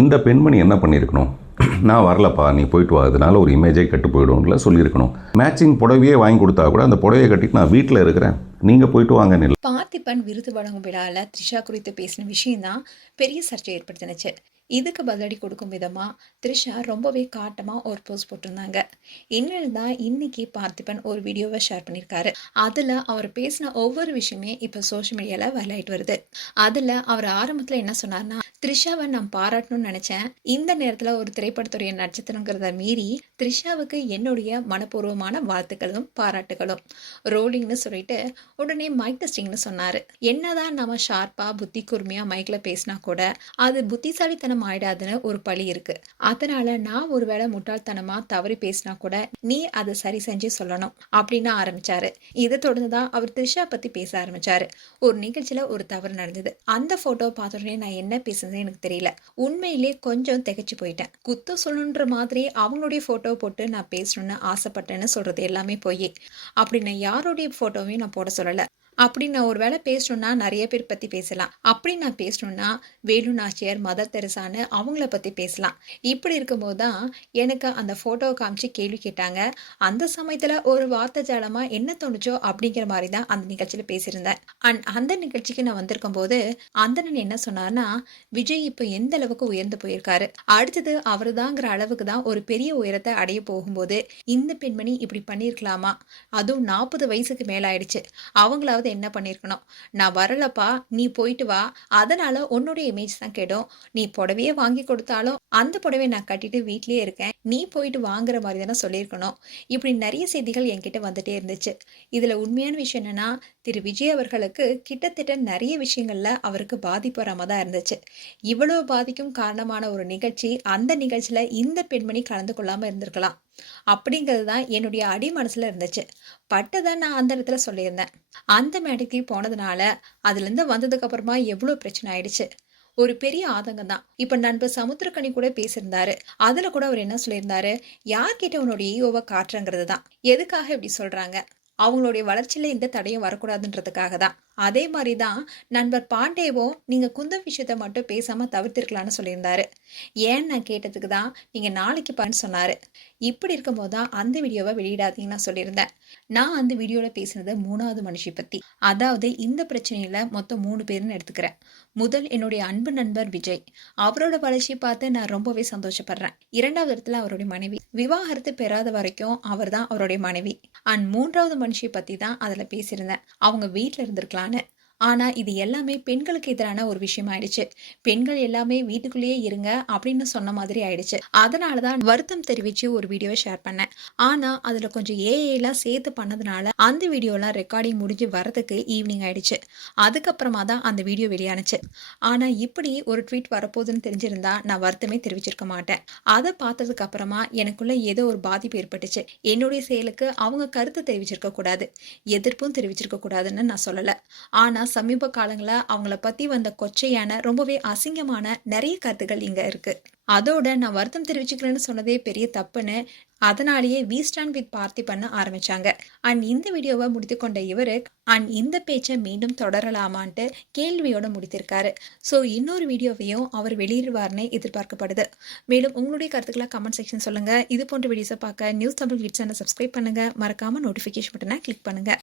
இந்த பெண்மணி என்ன பண்ணியிருக்கணும், நான் வரலப்பா நீ போயிட்டு வா, அதனால ஒரு இமேஜே கெட்டு போயிடும்ல சொல்லியிருக்கணும். மேட்சிங் புடவையே வாங்கி கொடுத்தா கூட அந்த புடவையை கட்டிட்டு நான் வீட்டில் இருக்கிறேன், நீங்கள் போயிட்டு வாங்கன்னு இல்லை. பார்த்திபன் விருது வழங்கும் விழாவில் த்ரிஷா குறித்து பேசின விஷயம் தான் பெரிய சர்ச்சை ஏற்படுத்தினுச்சு. இதுக்கு பதிலடி கொடுக்கும் விதமா த்ரிஷா ரொம்பவே காட்டமா ஒரு போஸ்ட் போட்டிருந்தாங்க. என்னன்னு தான் இன்னைக்கு பார்த்திபன் ஒரு வீடியோவை ஷேர் பண்ணியிருக்காரு. அதுல அவர் பேசின ஒவ்வொரு விஷயமே இப்ப சோஷியல் மீடியால வைரல் ஆயிட்டு வருது. அதுல அவர் ஆரம்பத்துல என்ன சொன்னார்னா, த்ரிஷாவை நான் பாராட்டணும்னு நினைச்சேன், இந்த நேரத்துல ஒரு திரைப்படத்துடைய நட்சத்திரங்கிறத மீறி த்ரிஷாவுக்கு என்னுடைய மனப்பூர்வமான வாழ்த்துக்களும் பாராட்டுகளும் ரோலிங்னு சொல்லிட்டு உடனே மைக் டெஸ்டிங்னு சொன்னாரு. என்னதான் நம்ம ஷார்ப்பா புத்தி கூர்மையா மைக்ல பேசினா கூட அது புத்திசாலித்தனம் ஆயிடாதுன்னு ஒரு பழி இருக்கு. அதனால நான் ஒருவேளை முட்டாள்தனமா தவறி பேசினா கூட நீ அதை சரி செஞ்சு சொல்லணும் அப்படின்னு ஆரம்பிச்சாரு. இதை தொடர்ந்துதான் அவர் த்ரிஷா பத்தி பேச ஆரம்பிச்சாரு. ஒரு நிகழ்ச்சியில ஒரு தவறு நடந்தது. அந்த போட்டோ பார்த்தோடனே நான் என்ன பேசுனதுன்னு எனக்கு தெரியல, உண்மையிலே கொஞ்சம் திகைச்சு போயிட்டேன். குத்தம் சொல்லணுன்ற மாதிரி அவங்களுடைய போட்டோ போட்டு நான் பேசணும்னு ஆசைப்பட்டேன்னு சொல்றது எல்லாமே போய். அப்படி நான் யாருடைய போட்டோவையும் நான் போட சொல்லல. அப்படி நான் ஒரு வேளை பேசணும்னா நிறைய பேர் பற்றி பேசலாம். அப்படி நான் பேசணும்னா வேலு நாச்சியார், மதர் தெரசான்னு அவங்கள பற்றி பேசலாம். இப்படி இருக்கும்போது தான் எனக்கு அந்த ஃபோட்டோவை காமிச்சு கேள்வி கேட்டாங்க. அந்த சமயத்தில் ஒரு வார்த்தை ஜாலமாக என்ன தோணுச்சோ அப்படிங்கிற மாதிரி தான் அந்த நிகழ்ச்சியில் பேசியிருந்தேன். அந்த நிகழ்ச்சிக்கு நான் வந்திருக்கும் போது அந்தணன் என்ன சொன்னார்னா, விஜய் இப்போ எந்த அளவுக்கு உயர்ந்து போயிருக்காரு, அடுத்தது அவர் தாங்கிற அளவுக்கு தான் ஒரு பெரிய உயரத்தை அடைய போகும்போது இந்த பெண்மணி இப்படி பண்ணியிருக்கலாமா, அதுவும் 40 வயசுக்கு மேலாயிடுச்சு, அவங்களாவது என்ன பண்ணிருக்கணும், நான் வரலப்பா நீ போயிட்டு வா, அதனால உன்னுடைய இமேஜ் தான் கெடும், நீ புடவையே வாங்கி கொடுத்தாலும் அந்த புடவையை நான் கட்டிட்டு வீட்லயே இருக்கேன், நீ போயிட்டு வாங்குற மாதிரி தானே சொல்லியிருக்கணும். இப்படி நிறைய செய்திகள் என்கிட்ட வந்துட்டே இருந்துச்சு. இதுல உண்மையான விஷயம் என்னன்னா, திரு விஜய் அவர்களுக்கு கிட்டத்தட்ட நிறைய விஷயங்கள்ல அவருக்கு பாதிப்பு வராம தான் இருந்துச்சு. இவ்வளவு பாதிக்கும் காரணமான ஒரு நிகழ்ச்சி, அந்த நிகழ்ச்சியில இந்த பெண்மணி கலந்து கொள்ளாம இருந்திருக்கலாம் அப்படிங்கிறது தான் என்னுடைய அடி மனசுல இருந்துச்சு. பட்டதை நான் அந்த இடத்துல சொல்லியிருந்தேன். அந்த மேடைக்கு போனதுனால அதுல இருந்து வந்ததுக்கு அப்புறமா எவ்வளவு பிரச்சனை ஆயிடுச்சு. ஒரு பெரிய ஆதங்கம் தான். இப்ப நண்பர் சமுத்திரக்கனி கூட பேசியிருந்தாரு. அதுல கூட அவர் என்ன சொல்லியிருந்தாரு, யார்கிட்ட உன்னோட ஈகோவை காட்டுறங்கிறது தான். எதுக்காக இப்படி சொல்றாங்க, அவங்களுடைய வளர்ச்சியில எந்த தடையும் வரக்கூடாதுன்றதுக்காக தான். அதே மாதிரி தான் நண்பர் பாண்டேவும் நீங்க குந்தம் விஷயத்த மட்டும் பேசாம தவிர்த்திருக்கலாம்னு சொல்லியிருந்தாரு. ஏன் நான் கேட்டதுக்கு தான் நீங்க நாளைக்கு பான்னு சொன்னாரு. இப்படி இருக்கும்போது தான் அந்த வீடியோவை வெளியிடாதீங்கன்னு நான் சொல்லியிருந்தேன். நான் அந்த வீடியோல பேசினது 3வது மனுஷி பத்தி. அதாவது இந்த பிரச்சனையில மொத்தம் 3 பேர்னு எடுத்துக்கிறேன். முதல் என்னுடைய அன்பு நண்பர் விஜய், அவரோட வளர்ச்சி பார்த்து நான் ரொம்பவே சந்தோஷப்படுறேன். 2வது இடத்துல அவருடைய மனைவி, விவாகரத்து பெறாத வரைக்கும் அவர் தான் அவருடைய மனைவி. 3வது மனுஷி பத்தி தான் அதுல பேசியிருந்தேன், அவங்க வீட்டுல இருந்திருக்கலான்னு. ஆனா இது எல்லாமே பெண்களுக்கு எதிரான ஒரு விஷயம் ஆயிடுச்சு. பெண்கள் எல்லாமே வீட்டுக்குள்ளேயே இருங்க அப்படின்னு சொன்ன மாதிரி ஆயிடுச்சு. அதனாலதான் வருத்தம் தெரிவிச்சு ஒரு வீடியோ ஷேர் பண்ணேன். ஆனா அதுல கொஞ்சம் ஏஐலாம் சேர்த்து பண்ணதுனால அந்த வீடியோலாம் ரெக்கார்டிங் முடிஞ்சு வரதுக்கு ஈவினிங் ஆயிடுச்சு. அதுக்கப்புறமா தான் அந்த வீடியோ வெளியானுச்சு. ஆனா இப்படி ஒரு ட்வீட் வரப்போகுதுன்னு தெரிஞ்சிருந்தா நான் வருத்தமே தெரிவிச்சிருக்க மாட்டேன். அதை பார்த்ததுக்கு அப்புறமா எனக்குள்ள ஏதோ ஒரு பாதிப்பு ஏற்பட்டுச்சு. என்னுடைய செயலுக்கு அவங்க கருத்து தெரிவிச்சிருக்க கூடாது, எதிர்ப்பும் தெரிவிச்சிருக்க கூடாதுன்னு நான் சொல்லல. ஆனா சமீப காலங்கள அவங்கள பத்தி வந்த கொச்சையான ரொம்பவே அசிங்கமான நிறைய கருத்துக்கள் இங்க இருக்கு. அதோட நான் வருத்தம் தெரிவிச்சுக்கிறேன்னு சொன்னதே பெரிய தப்புன்னு அதனாலேயே வி ஸ்டாண்ட் வித் பார்த்தி பண்ண ஆரம்பிச்சாங்க. இந்த வீடியோவை முடித்துக்கொண்ட இவரு இந்த பேச்சை மீண்டும் தொடரலாமான்ட்டு கேள்வியோட முடித்திருக்காரு. ஸோ இன்னொரு வீடியோவையும் அவர் வெளியிடுவார்னு எதிர்பார்க்கப்படுது. மேலும் உங்களுடைய கருத்துக்களை கமெண்ட் செக்ஷன் சொல்லுங்க. இது போன்ற வீடியோஸை பார்க்க நியூஸ் தமிழ் கிட்ஸ் சேனலை சப்ஸ்கிரைப் பண்ணுங்க. மறக்காம நோட்டிஃபிகேஷன் பட்டனை கிளிக் பண்ணுங்க.